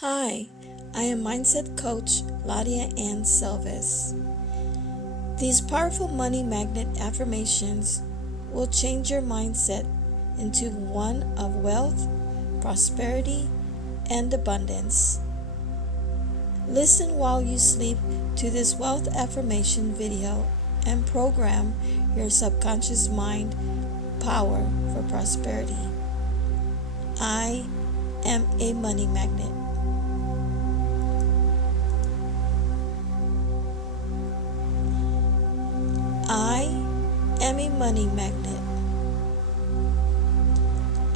Hi, I am Mindset Coach Laudiaann Sylvest. These powerful money magnet affirmations will change your mindset into one of wealth, prosperity, and abundance. Listen while you sleep to this wealth affirmation video and program your subconscious mind power for prosperity. I am a money magnet. I am a money magnet.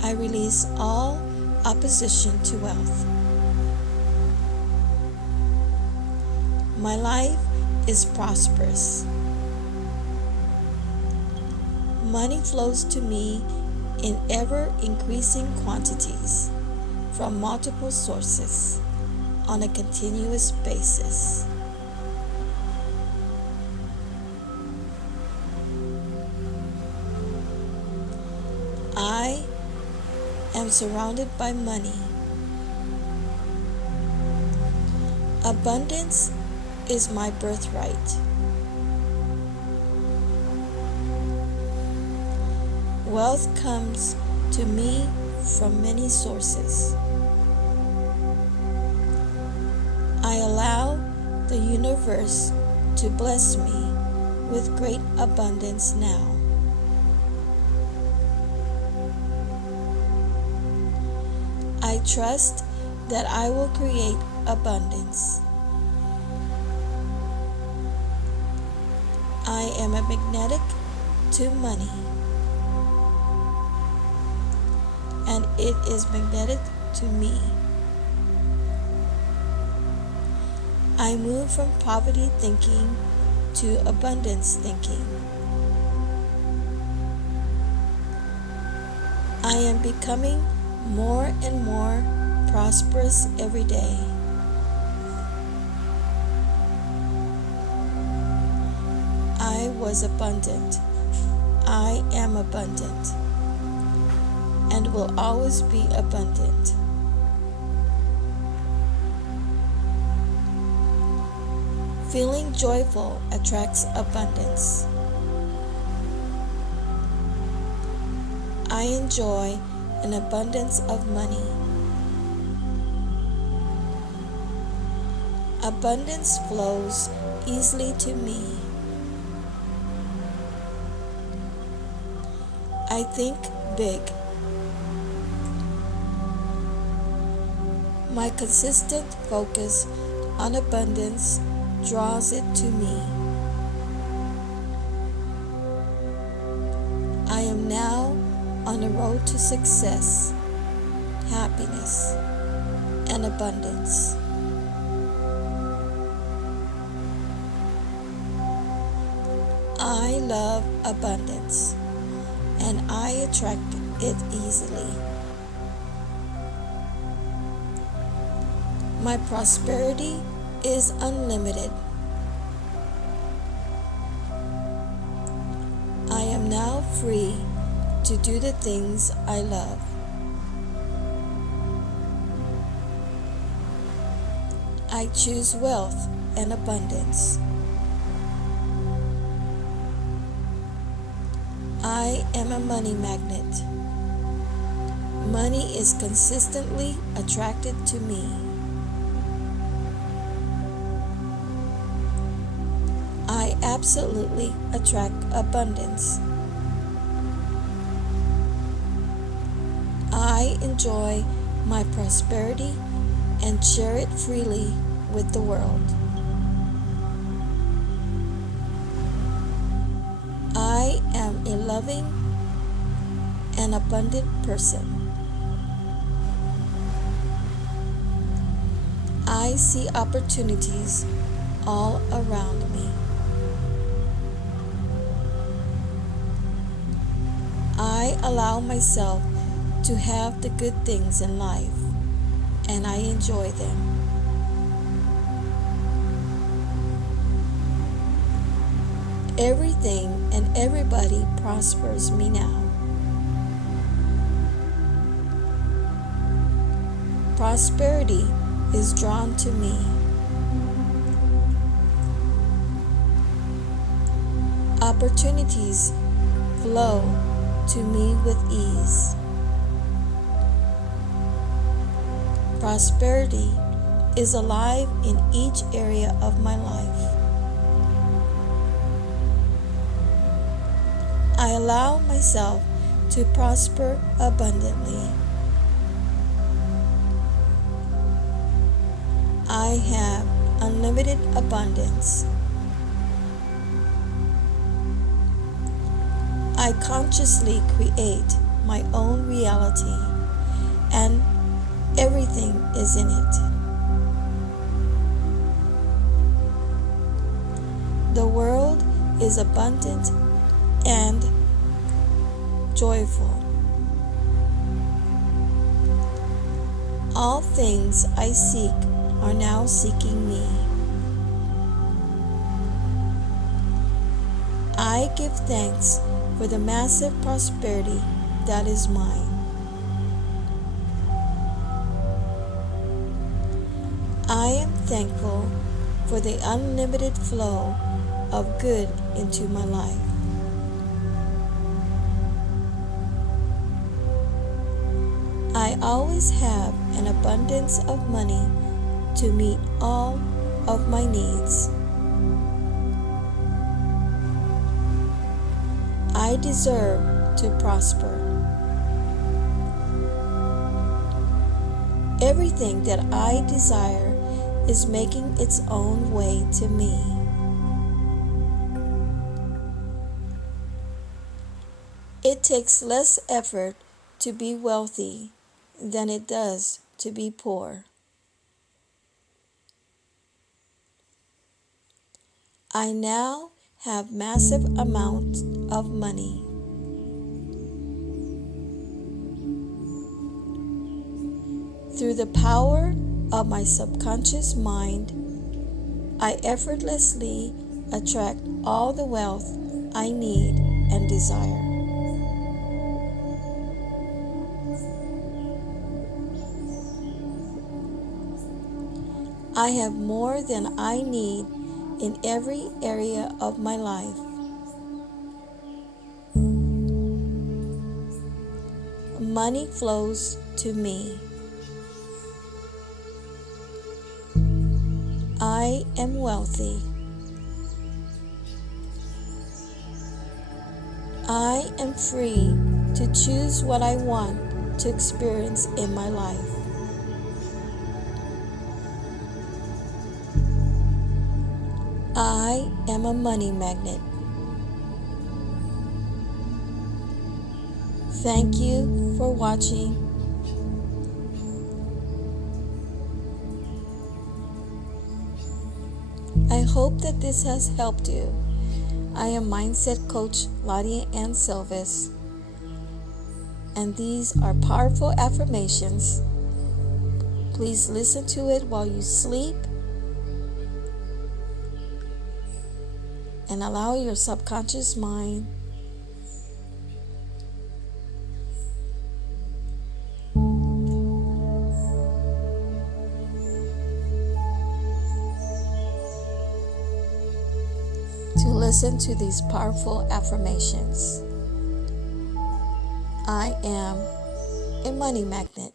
I release all opposition to wealth. My life is prosperous. Money flows to me in ever-increasing quantities from multiple sources on a continuous basis. I am surrounded by money. Abundance is my birthright. Wealth comes to me from many sources. I allow the universe to bless me with great abundance now. I trust that I will create abundance. I am a magnetic to money, and it is magnetic to me. I move from poverty thinking to abundance thinking. I am becoming more and more prosperous every day. I was abundant. I am abundant and will always be abundant. Feeling joyful attracts abundance. I enjoy an abundance of money. Abundance flows easily to me. I think big. My consistent focus on abundance draws it to me. I am now on the road to success, happiness, and abundance. I love abundance, and I attract it easily. My prosperity is unlimited. I am now free to do the things I love. I choose wealth and abundance. I am a money magnet. Money is consistently attracted to me. I absolutely attract abundance. I enjoy my prosperity and share it freely with the world. I am a loving and abundant person. I see opportunities all around me. I allow myself to have the good things in life, and I enjoy them. Everything and everybody prospers me now. Prosperity is drawn to me. Opportunities flow to me with ease. Prosperity is alive in each area of my life. I allow myself to prosper abundantly. I have unlimited abundance. I consciously create my own reality, and everything is in it. The world is abundant and joyful. All things I seek are now seeking me. I give thanks for the massive prosperity that is mine. I am thankful for the unlimited flow of good into my life. I always have an abundance of money to meet all of my needs. I deserve to prosper. Everything that I desire is making its own way to me. It takes less effort to be wealthy than it does to be poor. I now have massive amounts of money. Through the power of my subconscious mind, I effortlessly attract all the wealth I need and desire. I have more than I need in every area of my life. Money flows to me. I am wealthy. I am free to choose what I want to experience in my life. I am a money magnet. Thank you for watching. I hope that this has helped you. I am Mindset Coach Laudiaann Sylvest, and these are powerful affirmations. Please listen to it while you sleep and allow your subconscious mind to listen to these powerful affirmations. I am a money magnet.